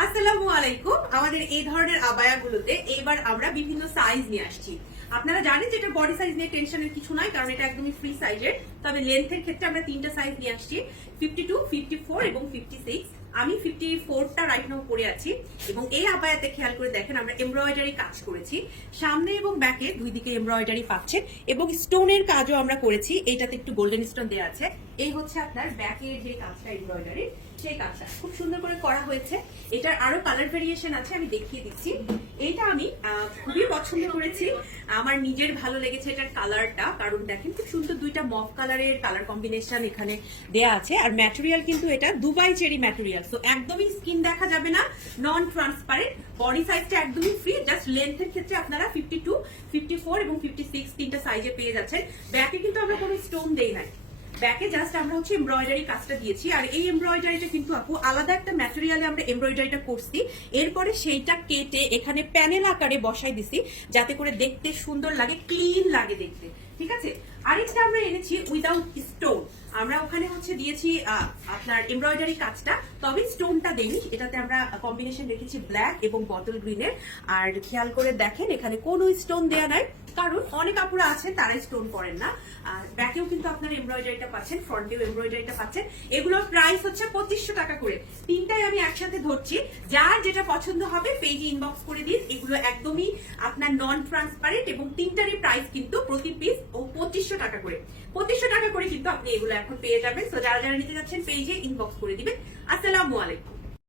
আসসালামু আলাইকুম। আমাদের এই ধরনের আবায়াগুলোতে এবার আমরা বিভিন্ন সাইজ নিয়ে আসছি। আপনারা জানেন যে এটা বডি সাইজ নিয়ে টেনশনের কিছু নাই, কারণ এটা একদমই ফ্রি সাইজের। তবে লেন্থের ক্ষেত্রে আমরা তিনটা সাইজ নিয়ে আসছি, 52, 54 এবং 56। আমি 54টা রাইট নাও পরে আছি এবং এই আবায়াতে খেয়াল করে দেখেন আমরা এমব্রয়ডারি কাজ করেছি। সামনে এবং ব্যাকে দুই দিকে এমব্রয়ডারি পাচ্ছেন এবং স্টোনের কাজও আমরা করেছি। এইটাতে একটু গোল্ডেন স্টোন দেওয়া আছে। এই হচ্ছে আপনার ব্যাকের যে কাজটা এমব্রয়ডারি, সেই কাজটা খুব সুন্দর করে করা হয়েছে। এটার আরো কালার ভেরিয়েশন আছে, আমি দেখিয়ে দিচ্ছি। এইটা আমি খুবই পছন্দ করেছি, আমার নিজের ভালো লেগেছে এটার কালারটা, কারণ দেখেন খুব সুন্দর দুইটা মফ কালারের কালার কম্বিনেশন এখানে দেয়া আছে। আর ম্যাটেরিয়াল কিন্তু এটা দুবাই চেরি ম্যাটেরিয়াল, তো একদমই স্কিন দেখা যাবে না, নন ট্রান্সপারেন্ট। বডি সাইজটা একদমই ফ্রি, জাস্ট লেন্থের ক্ষেত্রে আপনারা 52, 54 এবং 56 তিনটা সাইজে পেয়ে যাচ্ছেন। ব্যাকে কিন্তু আমরা কোনো স্টোন দেই নাই, ব্যাকে জাস্ট আমরা হচ্ছে এমব্রয়ডারি কাজটা দিয়েছি। আর এই এমব্রয়ডারিটা কিন্তু আপু আলাদা একটা ম্যাটেরিয়ালে আমরা এমব্রয়ডারিটা করছি, এরপরে সেইটা কেটে এখানে প্যানেল আকারে বসাই দিছি, যাতে করে দেখতে সুন্দর লাগে, ক্লিন লাগে দেখতে। ঠিক আছে, আরেকটা আমরা এনেছি উইদাউট স্টোন। আমরা ওখানে হচ্ছে দিয়েছি আপনার এমব্রয়ডারি কাজটা, তবে স্টোনটা দেইনি। এটাতে আমরা কম্বিনেশন রেখেছি ব্ল্যাক এবং বটল গ্রিনের। আর খেয়াল করে দেখেন এখানে কোনো স্টোন দেয়া নাই, কারণ অনেক আপুরা আছেন তারা স্টোন করেন না। আর ব্যাকেও কিন্তু আপনার এমব্রয়ডারিটা পাচ্ছেন, ফ্রন্টেও এমব্রয়ডারিটা পাচ্ছেন। এগুলোর প্রাইস হচ্ছে 2500 টাকা করে। তিনটাই আমি একসাথে ধরছি, যার যেটা পছন্দ হবে পেজে ইনবক্স করে দিন। এগুলো একদমই আপনার নন ট্রান্সপারেন্ট এবং তিনটারই প্রাইস কিন্তু প্রতি পিস ও 2500 টাকা করে। 2500 টাকা করে কিন্তু আপনি এগুলো এখন পেয়ে যাবেন। তো যারা যারা নিতে যাচ্ছেন পেজে ইনবক্স করে দিবেন। আসসালামু আলাইকুম।